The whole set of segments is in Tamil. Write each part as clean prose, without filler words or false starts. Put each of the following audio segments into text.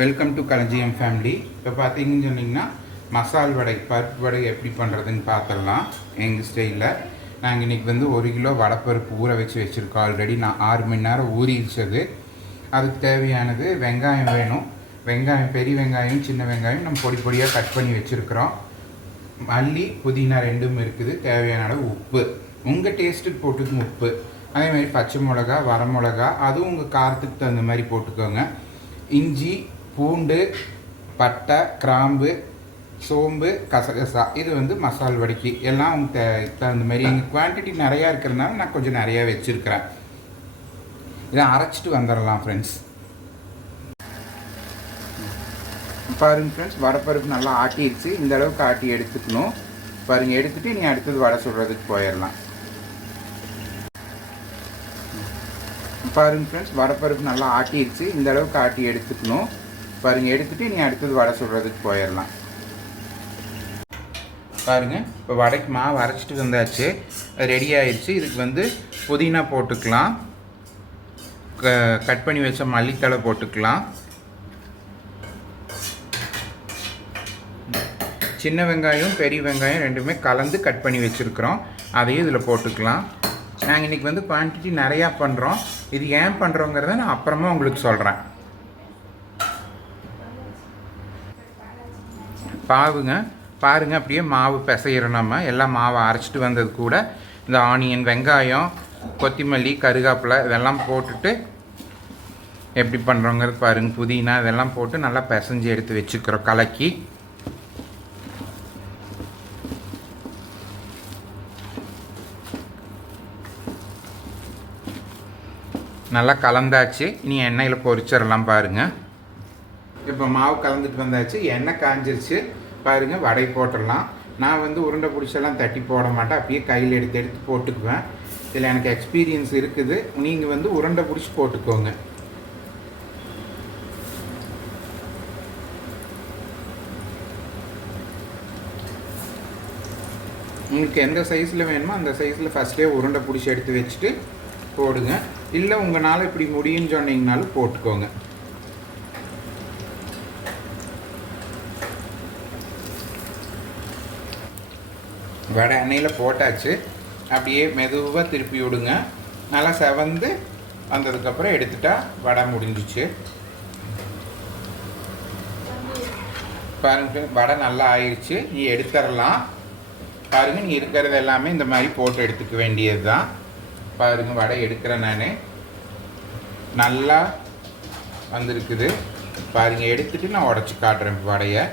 வெல்கம் டு களஞ்சியம் ஃபேமிலி. இப்போ பார்த்தீங்கன்னு சொன்னிங்கன்னா மசால் வடை, பருப்பு வடை எப்படி பண்ணுறதுன்னு பார்த்துடலாம். எங்கள் ஸ்டைலில் நாங்கள் இன்றைக்கி வந்து 1 கிலோ வடைப்பருப்பு ஊற வச்சுருக்கோம். ஆல்ரெடி நான் 6 மணி நேரம் ஊறிச்சது. அதுக்கு தேவையானது வெங்காயம் வேணும். வெங்காயம், பெரிய வெங்காயம், சின்ன வெங்காயம் நம்ம பொடி பொடியாக கட் பண்ணி வச்சுருக்குறோம். மல்லி, புதினா ரெண்டும் இருக்குது. தேவையான அளவு உப்பு, உங்கள் டேஸ்ட்டுக்கு போட்டுக்கும் உப்பு. அதேமாதிரி பச்சை மிளகா, வரமிளகா, அதுவும் உங்கள் காரத்துக்கு தகுந்த மாதிரி போட்டுக்கோங்க. இஞ்சி, பூண்டு, பட்டை, கிராம்பு, சோம்பு, கசகசா, இது வந்து மசால் வடைக்கு எல்லாம் அவங்க தகுந்த மாதிரி. எங்கள் குவான்டிட்டி நிறையா இருக்கிறதுனால நான் கொஞ்சம் நிறையா வச்சுருக்கிறேன். இதை அரைச்சிட்டு வந்துடலாம் ஃப்ரெண்ட்ஸ். பாருங்கள் ஃப்ரெண்ட்ஸ், வடைப்பருப்பு நல்லா ஆட்டிடுச்சு. இந்த அளவுக்கு ஆட்டி எடுத்துக்கணும். பாருங்கள், எடுத்துகிட்டு நீ அடுத்தது வடை சுடுறதுக்கு போயிடலாம். பாருங்கள் ஃப்ரெண்ட்ஸ், வடைப்பருப்பு நல்லா ஆட்டிடுச்சு. இந்த அளவுக்கு ஆட்டி எடுத்துக்கணும். பாருங்கள், எடுத்துகிட்டு நீ அடுத்தது வடை சுடுறதுக்கு போயிடலாம். பாருங்கள், இப்போ வடைக்கு மாவு அரைச்சிட்டு வந்தாச்சு, ரெடி ஆயிடுச்சு. இதுக்கு வந்து புதினா போட்டுக்கலாம், கட் பண்ணி வச்ச மல்லித்தழை போட்டுக்கலாம், சின்ன வெங்காயம், பெரிய வெங்காயம் ரெண்டுமே கலந்து கட் பண்ணி வச்சுருக்குறோம். அதையும் இதில் போட்டுக்கலாம். நாங்கள் இன்றைக்கி வந்து குவான்டிட்டி நிறையா பண்ணுறோம். இது ஏன் பண்ணுறோங்கிறத நான் அப்புறமா உங்களுக்கு சொல்கிறேன். பாருங்கள் அப்படியே மாவு பிசைகிறோம். நம்ம எல்லாம் மாவை அரைச்சிட்டு வந்தது கூட இந்த ஆனியன், வெங்காயம், கொத்தமல்லி, கருவேப்பிலை இதெல்லாம் போட்டுட்டு எப்படி பண்ணுறோங்கிறது பாருங்கள். புதினா இதெல்லாம் போட்டு நல்லா பிசைஞ்சு எடுத்து வச்சுக்கிறோம் கலக்கி. நல்லா கலந்தாச்சு. இனி எண்ணெயில் பொரிச்சிடலாம். பாருங்கள், இப்போ மாவு கலந்துட்டு வந்தாச்சு, எண்ணெய் காஞ்சிருச்சு. பாருங்கள், வடை போட்டுடலாம். நான் வந்து உருண்டை பிடிச்செல்லாம் தட்டி போட மாட்டேன், அப்படியே கையில் எடுத்து எடுத்து போட்டுக்குவேன். இதில் எனக்கு எக்ஸ்பீரியன்ஸ் இருக்குது. நீங்கள் வந்து உருண்டை பிடிச்சி போட்டுக்கோங்க. உங்களுக்கு எந்த சைஸில் வேணுமோ அந்த சைஸில் ஃபஸ்ட்டே உருண்டை பிடிச்சி எடுத்து வச்சுட்டு போடுங்க. இல்லை உங்களால் இப்படி முடியும்னு சொன்னீங்கனாலும் போட்டுக்கோங்க. வடை எண்ணெயில் போட்டாச்சு. அப்படியே மெதுவாக திருப்பி விடுங்க. நல்லா செவந்து வந்ததுக்கப்புறம் எடுத்துட்டா வடை முடிஞ்சிச்சு. பாருங்க, வடை நல்லா ஆயிடுச்சு. நீ எடுத்துடலாம். பாருங்கள், நீ இருக்கிறது எல்லாமே இந்த மாதிரி போட்டு எடுத்துக்க வேண்டியது தான். பாருங்கள், வடை எடுக்கிறேன் நான். நல்லா வந்திருக்குது. பாருங்கள், எடுத்துகிட்டு நான் உடச்சி காட்டுறேன் வடையை.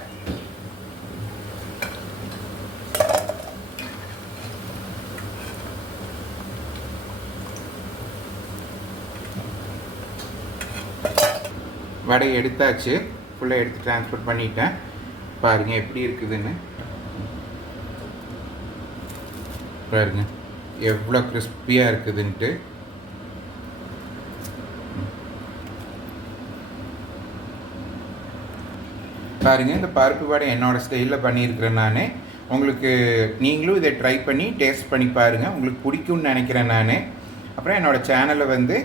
வடை எடுத்தாச்சு. ஃபுல்லாக எடுத்து ட்ரான்ஸ்ஃபர் பண்ணிட்டேன். பாருங்கள் எப்படி இருக்குதுன்னு. பாருங்கள் எவ்வளோ கிறிஸ்பியாக இருக்குதுன்ட்டு. பாருங்கள், இந்த பருப்பு வடை என்னோடய ஸ்டைலில் பண்ணியிருக்கிறேன் நான். உங்களுக்கு நீங்களும் இதை ட்ரை பண்ணி டேஸ்ட் பண்ணி பாருங்கள். உங்களுக்கு பிடிக்கும்னு நினைக்கிறேன் நான். அப்புறம் என்னோடய சேனலை வந்து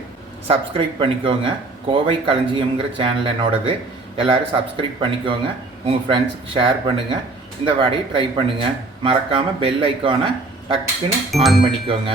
சப்ஸ்கிரைப் பண்ணிக்கோங்க. கோவை களஞ்சியம்ங்கிற சேனல் என்னோடது. எல்லோரும் சப்ஸ்கிரைப் பண்ணிக்கோங்க. உங்கள் ஃப்ரெண்ட்ஸுக்கு ஷேர் பண்ணுங்கள். இந்த வடையை ட்ரை பண்ணுங்கள். மறக்காமல் பெல் ஐக்கானை டக்குன்னு ஆன் பண்ணிக்கோங்க.